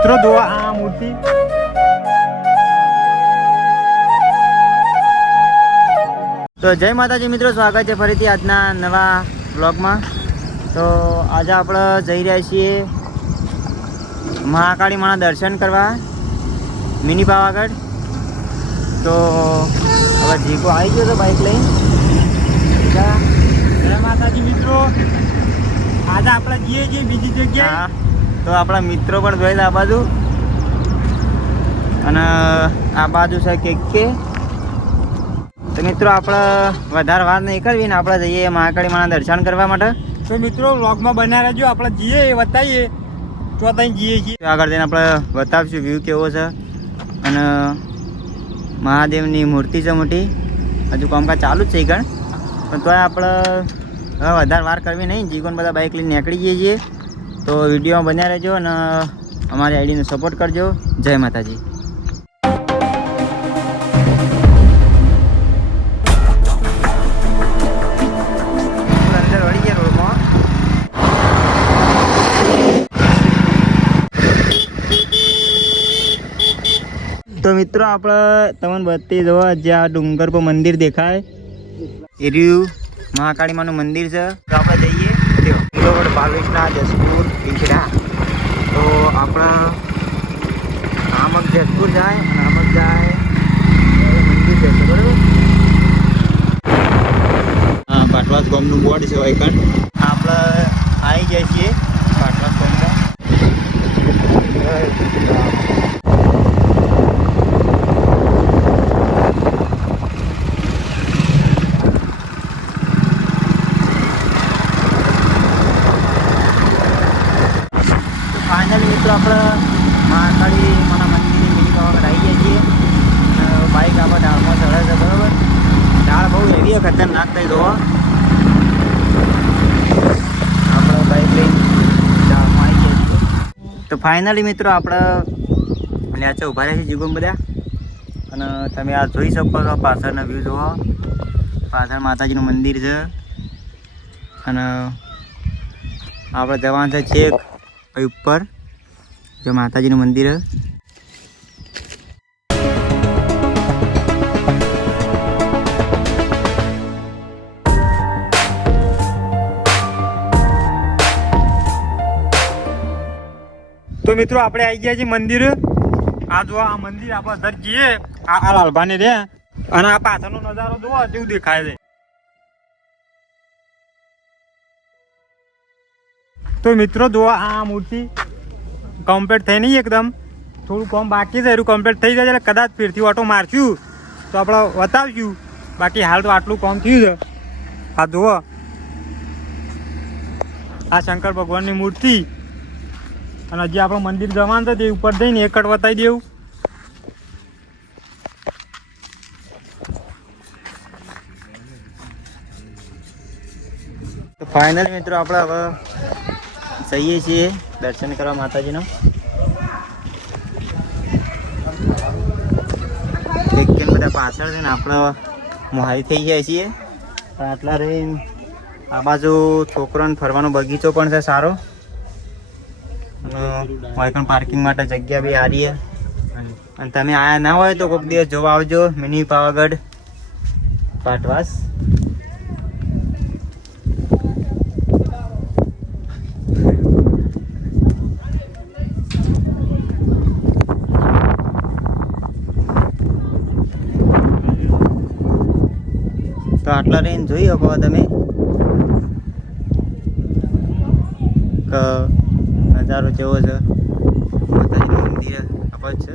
મિત્રો જો આ મૂર્તિ. તો જય માતાજી મિત્રો, સ્વાગત છે ફરીથી આજના નવા બ્લોગમાં તો આજે આપણે જઈ રહ્યા છીએ મહાકાળી માના દર્શન કરવા, મિની પાવાગઢ તો હવે જીકો આવી ગયો તો બાઇક લઈ જય માતાજી મિત્રો. આજે આપણે જઈએ છીએ બીજી જગ્યાએ. હા. તો આપણા મિત્રો પણ જોઈ આ બાજુ. અને આ બાજુ છે કે કે. તો મિત્રો આપણે વધારે વાત નહીં કરવી ને આપણે જઈએ મહાકાળી માના દર્શન કરવા માટે. તો મિત્રો વ્લોગમાં બન્યા રહેજો. આપણે જઈએ એ બતાવીએ. તો ત્યાં જઈએ છીએ. આગળ જઈને આપણે બતાવીશું વ્યૂ કેવો છે. અને મહાદેવની મૂર્તિ છે મોટી. હજુ કામકાજ ચાલુ જ છે કણ પણ તોય આપણે વધારે વાર કરવી નહીં. જીગોન બધા બાઇક લઈને નીકળી જઈએ છીએ. તો વિડીયોમાં બન્યા રહેજો અને અમારી આઈડીને સપોર્ટ કરજો. જય માતાજી. તો મિત્રો આપણે તમને બધી જોવા જ્યાં ડુંગર પર મંદિર દેખાય. એર્યું મહાકાળીમાનું મહાકાળી માનું મંદિર છે. તો આપણે જઈએ. કિલોમીટર બાવીસના જસપુર પીછડા. તો આપણા આમક જસપુર જાય આમક જાય મંદિર જશે બરાબર? હા પાટવાસ ગામનું બોર્ડ છે વાયકણ આપણે આવી જાય છીએ પાટવાસ ગામમાં આપણે મહાકાળી મારા મંદિરની મિની પાવાગઢ આવી ગયા છીએ. બાઈક આપણે ડાળમાં ચડે છે, બરાબર? ઢાળ બહુ એવી ખતરનાક થઈ જોવા. આપણે બાઇક લઈને ડાળમાં આવી ગયા છીએ. તો ફાઇનલી મિત્રો આપણે નેચે ઊભા રહ્યા છે જીગોમ બધા. અને તમે આ જોઈ શકો છો પાછળના વ્યૂ જોવો. પાછળ માતાજીનું મંદિર છે. અને આપણે જવાનું છે છેક ઉપર. જો માતાજીનું મંદિર તો મિત્રો, આપણે આવી ગયા છીએ મંદિર. આ જો આ મંદિર આપણે અંદર જઈએ આ લાલભાને રે અને આ પાછળનો નજારો જોવો, કેવું દેખાય છે. તો મિત્રો, જો આ મૂર્તિ કમ્પ્લીટ થઈ નહીં એકદમ. થોડું કામ બાકી છે એનું કમ્પ્લીટ થઈ જાય એટલે કદાચ ફેરથી ઓટો મારશું. તો આપણે બતાવશું. બાકી હાલ તો આટલું કામ થયું છે. આ જુઓ. આ શંકર ભગવાનની મૂર્તિ. અને હજી આપણું મંદિર જવાનું છે, તે ઉપર જઈને એક વતાવી દેવું. ફાઈનલ મિત્રો, આપણે હવે જઈએ છીએ દર્શન કરવા માતાજીનો. દેખીને બધા પાછળ છે ને આપણે મોહારી થઈ જાય છીએ. પણ આટલા રહીને આ બાજુ છોકરાને ફરવાનો બગીચો પણ છે સારો. અને વાયકન પાર્કિંગ માટે જગ્યા બી છે. અને તમે આયા ના હોય તો કોઈક દિવસ જોવા આવજો. મિની પાવાગઢ. પાટવાસ. આટલા રેન્જ જોઈ શકો તમે. નજારો જેવો છે. માતાજીનું મંદિર અપજ છે.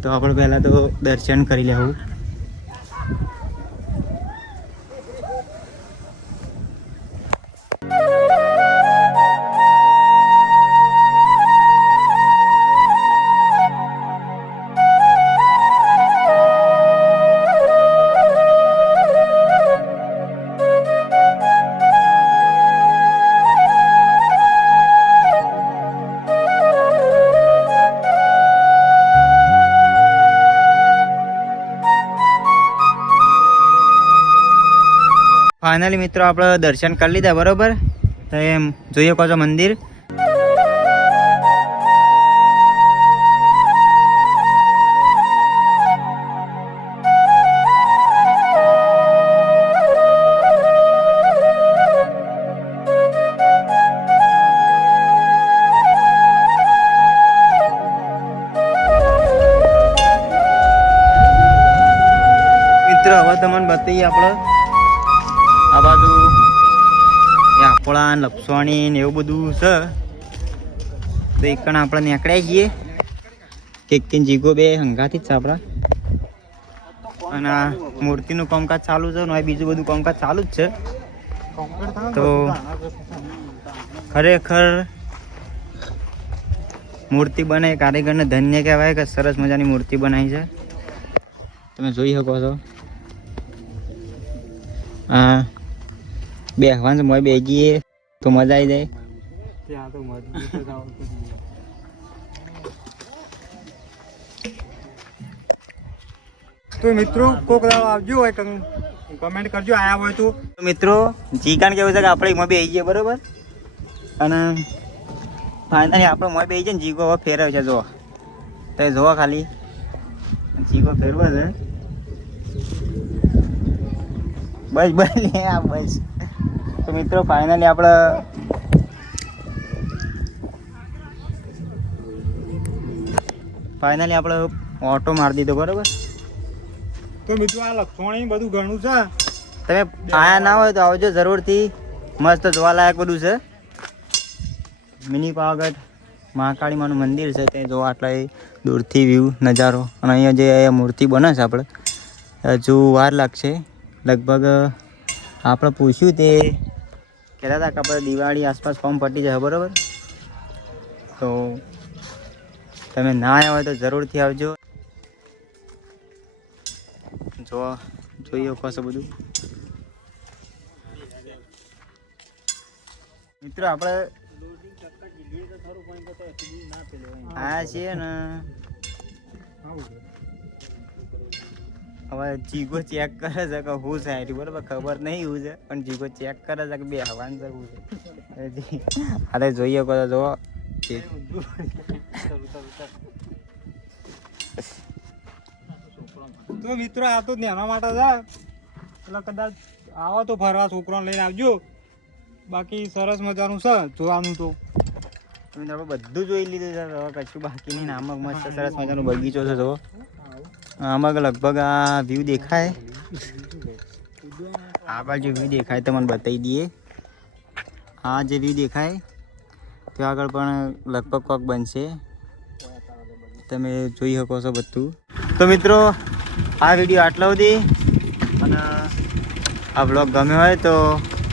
તો આપણે પહેલાં તો દર્શન કરી લેવું. ફાઇનલી મિત્રો આપણે દર્શન કરી લીધા, બરોબર? તો એમ જોઈ શકો છો મંદિર. મિત્રો, હવે તમને બતાવીએ આપણે આ બાજુ આપણા લપસવાણી ને એવું બધું છે. તો એક કણ આપણે નીકળ્યા છીએ. એક કિન જીગો બે હંગાથી જ છે આપણા. અને આ મૂર્તિનું કામકાજ ચાલુ છે ને બીજું બધું કામકાજ ચાલુ જ છે. તો ખરેખર મૂર્તિ બને કારીગરને ધન્ય કહેવાય કે સરસ મજાની મૂર્તિ બનાવી છે. તમે જોઈ શકો છો. હા બે હવાન મોય બે તો મજા આવી જાય. ત્યાં તો મજબૂત જ આવતું જ નહીં. તો મિત્રો કોક દાવ આવજો હોય કમેન્ટ કરજો આયા હોય તો. મિત્રો જી કાન કેવું છે કે આપણે એમાં બે આવી જઈએ બરોબર? અને ફાઇનલી આપણે મોય બે જઈએ ને જીગો હવે ફેરવે છે જો તો જોવા ખાલી. જીગો ફેરવે છે. બસ બસ આ બસ. તો મિત્રો ફાઇનલી આપણે ફાઇનલી આપણે ઓટો મારી દીધો બરોબર? તો મિત્રો આ લક્ષણી બધું ઘણું છે. તમે આયા ના હોય તો આવજો જરૂરથી. મસ્ત જોવાલાયક બધું છે. મિની પાવાગઢ મહાકાળીમાનું મંદિર છે ત્યાં જોવા આટલા દૂરથી વ્યૂ નજારો. અને અહીંયા જે અહીંયા મૂર્તિ બને છે આપણે હજુ વાર લાગશે. લગભગ આપણે પૂછ્યું તે કહેતા હતા કે આપણે દિવાળી આસપાસ ફોર્મ ફટી જાય, બરાબર? તો તમે ના આવ્યા હોય તો જરૂરથી આવજો. જોવા, જોઈએ કશો બધું. મિત્રો, આપણે આયા છીએ ને. હવે જીગો ચેક કરે છે કે હું છે? બરાબર ખબર નહીં હું છે પણ જીગો ચેક કરે છે કે બે હવાન છે હું છે. અરે જોઈએ કહો જો તો મિત્રો આ તો નેના માટે છે. એટલે કદાચ આવો તો ફરવા છોકરાને લઈને આવજો. બાકી સરસ મજાનું છે જોવાનું તો. તમે બધું જોઈ લીધું છે કશું બાકી નહીં. નામક મસ્ત સરસ મજાનો બગીચો છે જો આમાં લગભગ આ વ્યૂ દેખાય. આ બાજુ વ્યૂ દેખાય, તમને બતાવી દઈએ. આ જે વ્યૂ દેખાય, ત્યાં આગળ પણ લગભગ કોક બનશે. તમે જોઈ શકો છો બધું. તો મિત્રો, આ વીડિયો આટલા સુધી. અને આ બ્લોગ ગમ્યો હોય તો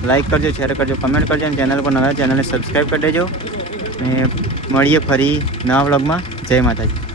લાઈક કરજો શેર કરજો કમેન્ટ કરજો, અને ચેનલ પર નવા ચેનલને સબસ્ક્રાઈબ કરી દેજો. અને મળીએ ફરી નવા બ્લોગમાં જય માતાજી.